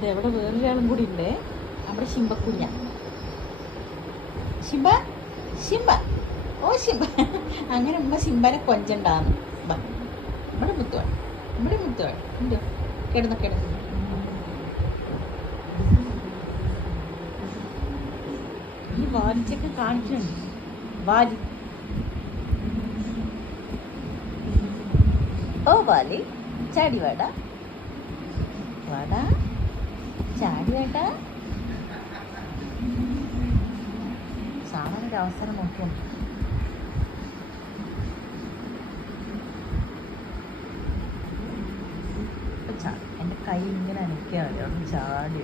ഇത് എവിടെ വേറൊരാളും കൂടി ഉണ്ട്. നമ്മുടെ ശിമ്പക്കുഞ്ഞ ശിമ്പ ശിമ്പ ഓ ശിമ്പ അങ്ങനെ ഉമ്മ ശിമ്പനെ കൊഞ്ചണ്ടാന്ന്. നമ്മുടെ മുത്തുവാണ് നമ്മുടെ മുത്തുവാണ് ഉണ്ടോ കിടന്ന് കിടന്ന്. ഈ വാലിച്ചൊക്കെ കാണിക്കുന്നുണ്ട് വാലി ഓ വാലി. ചാടി വാടാ. വാടാ. ചാടി വേട്ട ചാടാൻ അവസരം നോക്കിയാണ് എന്റെ കൈ ഇങ്ങനെ അനക്കിയാൽ മതി അവിടെ ചാടി.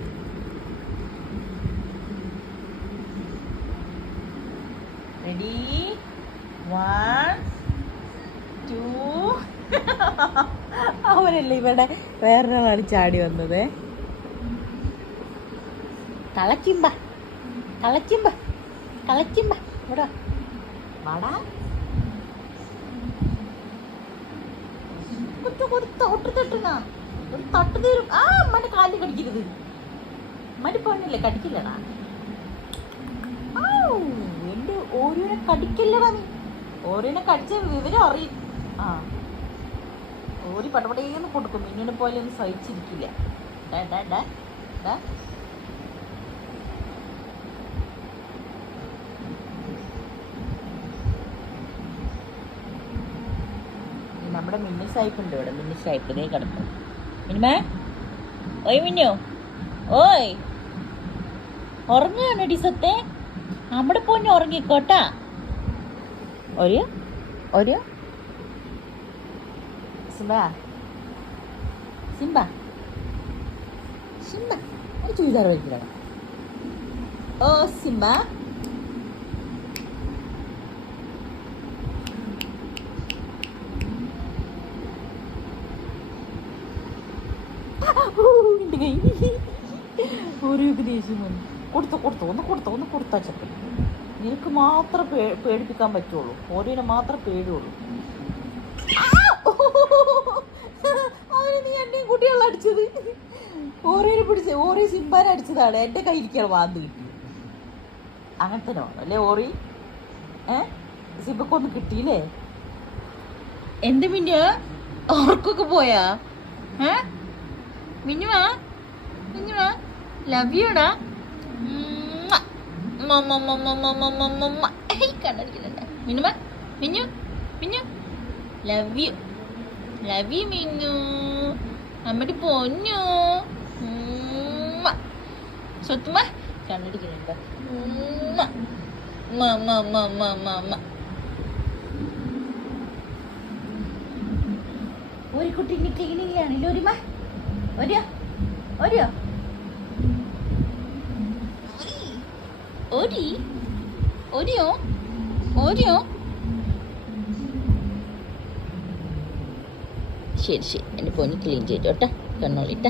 റെഡി വൺ ടു അവരല്ലേ ഇവിടെ വേറൊരാളാണ് ചാടി വന്നത്? കളച്ചിമ്പ കളച്ചിമ്പ കളച്ചിമ്പ ഇവിടെ. വാടാ. ഒരു തൊട്ട് തട്ടുന്ന ഒരു തട്ട് തീരും. ആ അമ്മന്റെ കാലിൽ കടിക്കരുത്. മടി പൊന്നില്ലേ കടിക്കില്ലടാ. ഔ, എന്റെ ഓരോനെ കടിക്കില്ലടാ നീ. ഓരോനെ കടിച്ച വിവരം അറിയും. ആ. ഓരി പടപടേന്ന് കൊടുക്കും. മിന്നിനെ പോലെ ഒന്നും സഹിച്ചിരിക്കില്ല ഡാ, ഡാ, ഡാ, ഡാ. ഈ നമ്മുടെ മിന്നി സായിപ്പ് ഉണ്ട് ഇവിടെ. മിന്നി സായിപ്പ് കിടക്കും. മിനിമേ? ഓയ് മിന്നു. ഓയ്. ഉറങ്ങുകയാണ് ഡിസത്തെ നമ്മുടെ പൊന്നു ഉറങ്ങിക്കോട്ടാ. ഒരു ഒരു. സിംബ. സിംബ. സിംബ. ഒരു ചുരിദാർ വയ്ക്കണം ഓ സിംബ. എന്റെ കൈ ഒരു ദേഷ്യം ഒന്ന് കൊടുത്തു ഒന്ന് കൊടുത്താ ചെക്കൻ നിനക്ക് മാത്രം പേടിപ്പിക്കാൻ പറ്റുള്ളൂ. ഓരോനെ മാത്രം പേടിയുള്ളൂ. അവന് നീ എന്നെയും കുട്ടികളെ അടിച്ചത്. ഓരോനെ പിടിച്ച് ഓരോ സിംബാൻ അടിച്ചതാണ്. എന്റെ കയ്യിലേക്കാണ് വാന്ത് കിട്ടി. അങ്ങനത്തെ അല്ലേ ഓറി? ഏ? സിബക്കൊന്നും കിട്ടിയില്ലേ? എന്ത് പിന്നെ ഓർക്കൊക്കെ പോയാ? ഏ? മിന്നുവാ മിന്നുവാ ലവ് യുടാ കണ്ടടിക്കുന്നുണ്ട് മിന്നുമ Minnu Minnu love you love you Minnu നമ്മുടെ പൊന്നു സ്വത്തുമ കണ്ടടിക്കുന്നുണ്ട്. ഒരു കുട്ടി നിൽക്കുകയാണല്ലോ ഒരുമ ഒരു ഒരു ഒരി ഒരിയോ ഒരിയോ ശരി ശരി. എന്റെ പൊന്നി ക്ലീൻ ചെയ്തോട്ടെ. കണ്ണോളിട്ട